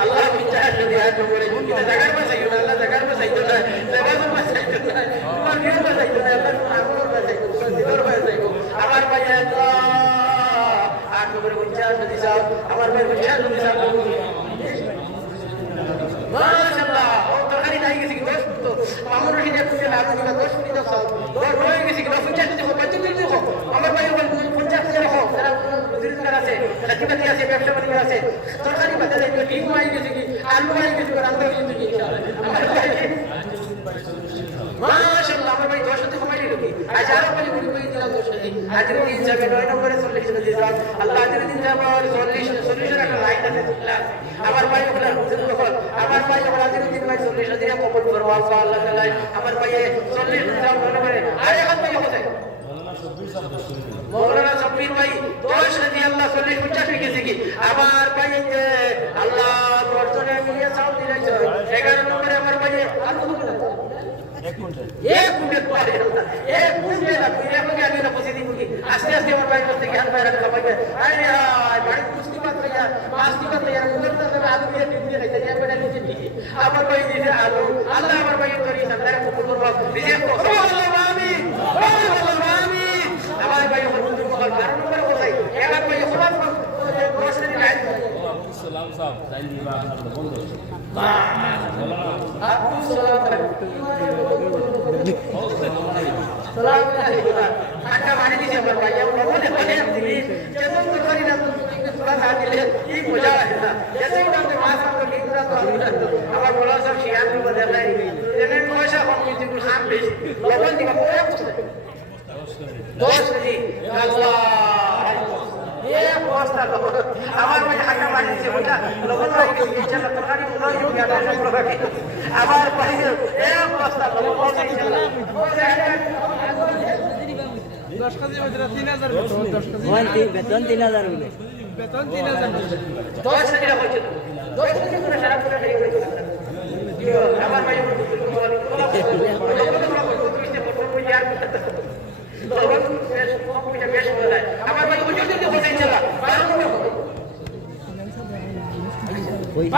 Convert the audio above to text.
আল্লাহ বিচার যদি আর করে জায়গার পাশে না আল্লাহ জায়গার পাশে না জায়গার পাশে না তোমার নিয়ম পাশে না আল্লাহ তোমার আমল পাশে তোমার দিদর পাশে আমার ভাই আল্লাহ আর করে বিচার যদি চাও আমার ভাই বিচার যদি চাও মাশাআল্লাহ ও তরকারি নাই গেছে কি দোষ তো আমার রহিদে পুজো লাগু দিবা দোষ নি দোষ দোষ হয়ে গেছে কি দোষ আছে চাকরিবাতি আছে, ব্যবসা বাণিজ্য আছে? তরকারি বাজারে আছে ডিম হয়ে গেছে কি, আলু আমার ভাই চল্লিশ আমার ভাই চল্লিশ আমার ভাই চল্লিশ মনে আরে হাত ভাই মৌলানা সব্বির ভাই দশ হাজার আল্লাহ চল্লিশ পঞ্চাশ হয়ে গেছে কি? আমার ভাই এই যে আল্লাহ দশজনে মিলিয়ে চাউল দিলাইছে এগারো নম্বরে আমার ভাই আলু। এক কুইন্টাল। পরে এক কুইন্টাল না তুই এখন আমি না পৌঁছে দিব কি? আস্তে আস্তে আমার ভাই করতে জ্ঞান পায় রাখা পাইবে আরে আয় বাড়ি কুস্তি পাত লইয়া মাস্তি পাত লইয়া মুগের দাদা আলু দিয়ে টিপ দিয়ে খাইতে যাবে না নিচে দিকে আমার ভাই দিছে আলু। আল্লাহ আমার ভাই তরি সামনে কবুল করব দিছে আল্লাহ আমিন আল্লাহ আমিন আমার ভাই কবুল করব বারো নম্বর কোথায় এবার ভাই সবার দশ দিন গাইড সালাম সাহেব তাই দিবা আপনার বন্ধ আটা মারি দিছে আমার ভাই আমরা মনে মনে দিবি কেমন তো করি না তো তোরা না দিলে কি মজা না এসে না তো মাছ আমরা লিখরা তো তো আমার বড় সব শিয়াল দিব দেলাই এনে পয়সা কম কিছু কিছু সাপ বেশি লবণ দিবা কোয়া বুঝতে দশ কেজি আল্লাহ। এ বস্তা লবণ আবার দশ কেজি বেতন তিন হাজার বেতন তিন হাজার দশ হাজার দশ হাজার Uy.